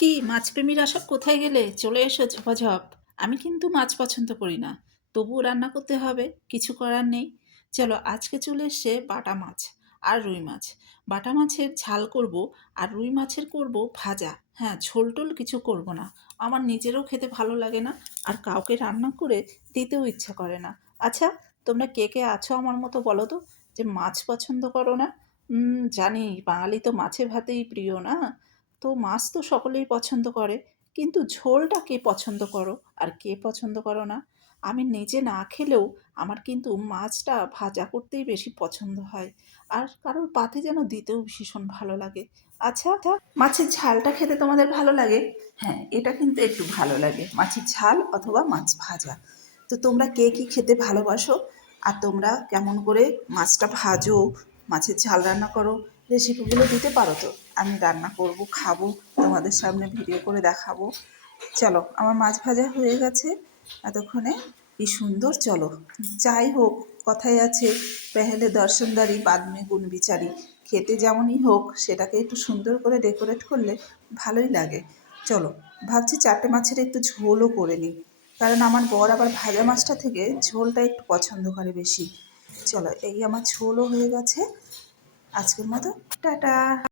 কি মাছপ্রেমীরা সব কোথায় গেলে? চলে এসো ঝপাঝপ। আমি কিন্তু মাছ পছন্দ করি না। তবুও রান্না করতে হবে, কিছু করার নেই। চলো, আজকে চলে এসছে বাটা মাছ আর রুই মাছ। বাটা মাছের ঝাল করব আর রুই মাছের করব ভাজা। হ্যাঁ ঝোল টোল কিছু করব না। আমার নিজেরও খেতে ভালো লাগে না আর কাউকে রান্না করে দিতেও ইচ্ছা করে না। আচ্ছা তোমরা কে কে আছো আমার মতো বলো তো? যে মাছ পছন্দ করো না? জানি বাঙালি তো মাছে ভাতেই প্রিয় না? তো মাছ তো সকলেই পছন্দ করে, কিন্তু ঝোলটা কে পছন্দ করো আর কে পছন্দ করো না? আমি নিজে না খেলেও আমার কিন্তু মাছটা ভাজা করতেই বেশি পছন্দ হয় আর কারোর পাতে যেন দিতেও ভীষণ ভালো লাগে। আচ্ছা আচ্ছা মাছের ঝালটা খেতে তোমাদের ভালো লাগে? হ্যাঁ এটা কিন্তু একটু ভালো লাগে, মাছের ঝাল অথবা মাছ ভাজা। তো তোমরা কে কী খেতে ভালোবাসো? আর তোমরা কেমন করে মাছটা ভাজো, মাছের ঝাল রান্না করো রেসিপিগুলো দিতে পারো তো? আমি রান্না করব, খাব, তোমাদের সামনে ভিডিও করে দেখাবো। চলো, আমার মাছ ভাজা হয়ে গেছে। এতক্ষণে কি সুন্দর, চলো। যাই হোক, কথাই আছে, পেহেলে দর্শনদারি বাদ মে গুণ বিচারি। খেতে যেমনই হোক, সেটাকে একটু সুন্দর করে ডেকোরেট করলে ভালোই লাগে। চলো, ভাবছি চারটে মাছের একটু ঝোলও করে নিই। কারণ আমার বর আবার ভাজা মাছটা থেকে ঝোলটা একটু পছন্দ করে বেশি। চলো, এই আমার ঝোলও হয়ে গেছে। আজকের মতো টাটা।